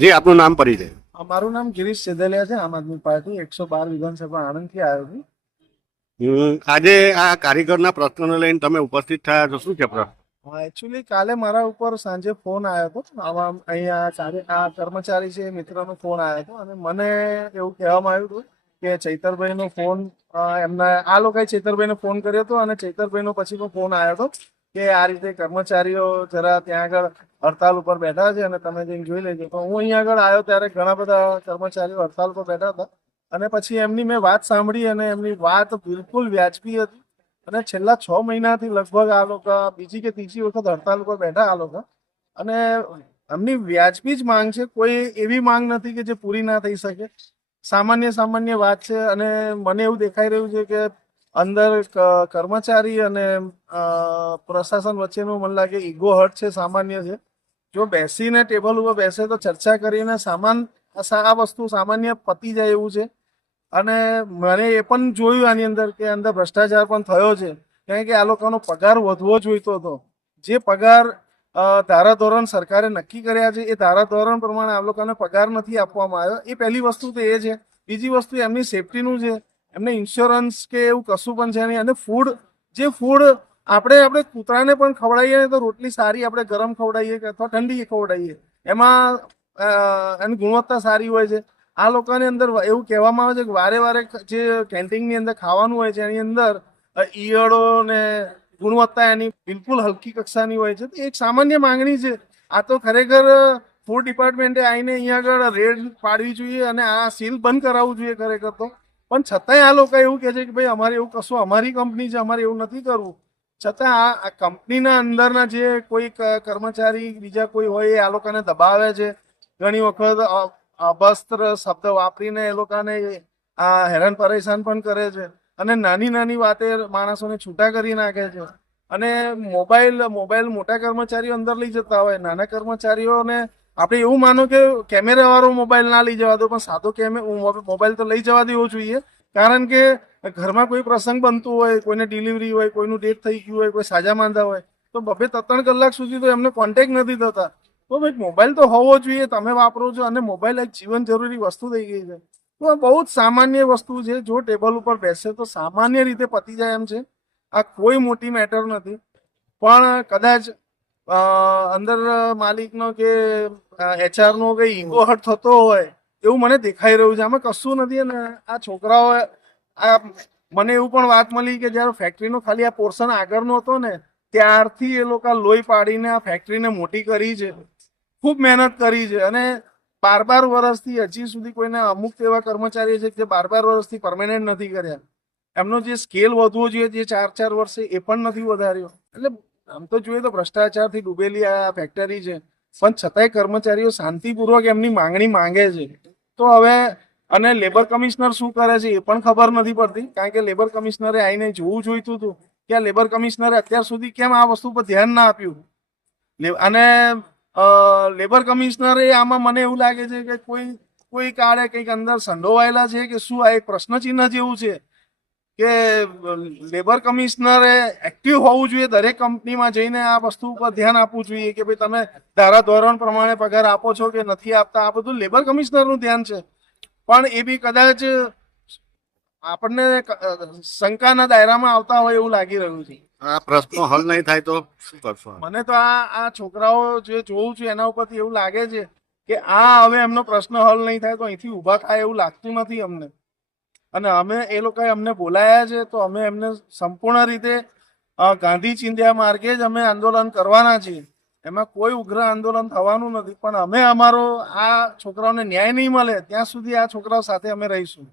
જી આપનું નામ પરિચય મારું નામ ગિરીશ સેદલિયા છે. આમ આદમી પાર્ટી એકસો બાર વિધાનસભા આણંદથી આવ્યો છું. આજે આ કારીગરના પ્રશ્નને લઈને તમે ઉપસ્થિત થયા છો. શું છે પ્રશ્ન? એકચ્યુઅલી કાલે મારા ઉપર સાંજે ફોન આવ્યો હતો. આવા અહીંયા આ કર્મચારી છે મિત્રનો ફોન આવ્યો હતો અને મને એવું કહેવામાં આવ્યું હતું કે ચૈતરભાઈનો ફોન એમના આ લોકોએ ચૈતરભાઈને ફોન કર્યો હતો અને ચૈતરભાઈનો પછીનો ફોન આવ્યો હતો કે આ રીતે કર્મચારીઓ જરા ત્યાં આગળ હડતાલ ઉપર બેઠા છે અને તમે જઈને જોઈ લેજો. તો હું અહીંયા આગળ આવ્યો ત્યારે ઘણા બધા કર્મચારીઓ હડતાલ પર બેઠા હતા. અને પછી એમની મેં વાત સાંભળી અને એમની વાત બિલકુલ વ્યાજબી હતી. અને છેલ્લા છ મહિનાથી લગભગ આ લોકો, બીજી કે ત્રીજી વખત હડતાલ ઉપર બેઠા આ લોકો. અને એમની વ્યાજબી જ માંગ છે. કોઈ એવી માંગ નથી કે જે પૂરી ના થઈ શકે. સામાન્ય સામાન્ય વાત છે અને મને એવું દેખાઈ રહ્યું છે કે અંદર કર્મચારી અને પ્રશાસન વચ્ચેનું મને લાગે ઈગો હર્ટ છે, સામાન્ય છે. જો બેસીને ટેબલ ઉપર બેસે તો ચર્ચા કરીને સામાન આ વસ્તુ સામાન્ય પતી જાય એવું છે. અને મને એ પણ જોયું આની અંદર કે અંદર ભ્રષ્ટાચાર પણ થયો છે. કારણ કે આ લોકોનો પગાર વધવો જોઈતો હતો. જે પગાર ધારાધોરણ સરકારે નક્કી કર્યા છે, એ ધારાધોરણ પ્રમાણે આ લોકોને પગાર નથી આપવામાં આવ્યો. એ પહેલી વસ્તુ તો એ છે. બીજી વસ્તુ એમની સેફટીનું છે. એમને ઇન્સ્યોરન્સ કે એવું કશું પણ છે નહીં. અને ફૂડ જે ફૂડ આપણે આપણે કૂતરાને પણ ખવડાવીએ તો રોટલી સારી આપણે ગરમ ખવડાવીએ કે અથવા ઠંડી ખવડાવીએ. એમાં એની ગુણવત્તા સારી હોય છે. આ લોકોની અંદર એવું કહેવામાં આવે છે કે વારે વારે જે કેન્ટીનની અંદર ખાવાનું હોય છે, એની અંદર ઈયળો ને ગુણવત્તા એની બિલકુલ હલકી કક્ષાની હોય છે. તો એક સામાન્ય માંગણી છે. આ તો ખરેખર ફૂડ ડિપાર્ટમેન્ટે આવીને અહીંયા આગળ રેડ પાડવી જોઈએ અને આ સીલ બંધ કરાવવું જોઈએ ખરેખર તો. પણ છતાંય આ લોકો એવું કહે છે કે ભાઈ અમારે એવું કશું, અમારી કંપની છે, અમારે એવું નથી કરવું. છતાં આ કંપનીના અંદરના જે કોઈ કર્મચારી બીજા કોઈ હોય એ આ લોકોને દબાવે છે. ઘણી વખત અભસ્ત્ર શબ્દ વાપરીને એ લોકોને આ હેરાન પરેશાન પણ કરે છે. અને નાની નાની વાતે માણસોને છૂટા કરી નાખે છે. અને મોબાઈલ મોબાઈલ મોટા કર્મચારીઓ અંદર લઈ જતા હોય. નાના કર્મચારીઓને આપણે એવું માનો કે કેમેરા વાળો મોબાઈલ ના લઈ જવા દો, પણ સાદો કેમે મોબાઈલ તો લઈ જવા દેવો જોઈએ. કારણ કે ઘરમાં કોઈ પ્રસંગ બનતું હોય, કોઈને ડિલિવરી હોય, કોઈનું ડેટ થઈ ગયું હોય, કોઈ સાજા માંદા હોય, તો બબે ત્રણ કલાક સુધી તો એમને કોન્ટેક્ટ નથી થતા. તો ભાઈ મોબાઈલ તો હોવો જોઈએ, તમે વાપરો છો અને મોબાઈલ એક જીવન જરૂરી વસ્તુ થઈ ગઈ છે. તો આ બહુ જ સામાન્ય વસ્તુ છે, જો ટેબલ ઉપર બેસે તો સામાન્ય રીતે પતી જાય એમ છે. આ કોઈ મોટી મેટર નથી. પણ કદાચ અંદર માલિકનો કે એચઆરનો કંઈ ઈગો થતો હોય એવું મને દેખાઈ રહ્યું છે. આમાં કશું નથી અને આ છોકરાઓ આ મને એવું પણ વાત મળી કે જ્યારે ફેક્ટરીનો ખાલી આ પોર્શન આગળનો હતો ને, ત્યારથી એ લોકો લોહી પાડીને આ ફેક્ટરીને મોટી કરી છે. ખૂબ મહેનત કરી છે અને બાર બાર વર્ષથી હજી સુધી કોઈને અમુક એવા કર્મચારી છે જે બાર બાર વર્ષથી પરમેનન્ટ નથી કર્યા. એમનો જે સ્કેલ વધવો જોઈએ જે ચાર ચાર વર્ષે એ પણ નથી વધાર્યો. એટલે આમ તો જોઈએ તો ભ્રષ્ટાચારથી ડૂબેલી આ ફેક્ટરી છે. પણ છતાંય કર્મચારીઓ શાંતિપૂર્વક એમની માંગણી માંગે છે. તો હવે, અને લેબર કમિશનર શું કરે છે એ પણ ખબર નથી પડતી, કારણ કે લેબર કમિશનરે આવીને જોવું જોઈતું હતું કે લેબર કમિશનરે અત્યાર સુધી કેમ આ વસ્તુ પર ધ્યાન ના આપ્યું. અને લેબર કમિશનરે આમાં મને એવું લાગે છે કે કોઈ કોઈ કાળે કંઈક અંદર સંડોવાયેલા છે કે શું આ એક પ્રશ્નચિહ્ન જેવું છે? કે લેબર કમિશનરે એક્ટિવ હોવું જોઈએ દરેક કંપનીમાં જઈને આ વસ્તુ ઉપર ધ્યાન આપવું જોઈએ કે ભાઈ તમે ધારા ધોરણ પ્રમાણે પગાર આપો છો કે નથી આપતા. આ બધું લેબર કમિશનરનું ધ્યાન છે. પણ એ બી કદાચ આપણને શંકાના દાયરામાં આવતા હોય એવું લાગી રહ્યું છે. આ પ્રશ્નો હલ નહીં થાય તો શું કરશો મને તો આ આ છોકરાઓ જે જોઉં છું એના ઉપરથી એવું લાગે છે કે આ હવે એમનો પ્રશ્ન હલ નહીં થાય તો અહીંથી ઊભા થાય એવું લાગતું નથી અમને. અને અમે એ લોકોએ અમને બોલાયા છે, તો અમે એમને સંપૂર્ણ રીતે ગાંધી ચિંધ્યા માર્ગે જ અમે આંદોલન કરવાના છીએ. એમાં કોઈ ઉગ્ર આંદોલન થવાનું નથી, પણ અમે અમારો આ છોકરાઓને ન્યાય નહીં મળે, ત્યાં સુધી આ છોકરાઓ સાથે અમે રહીશું.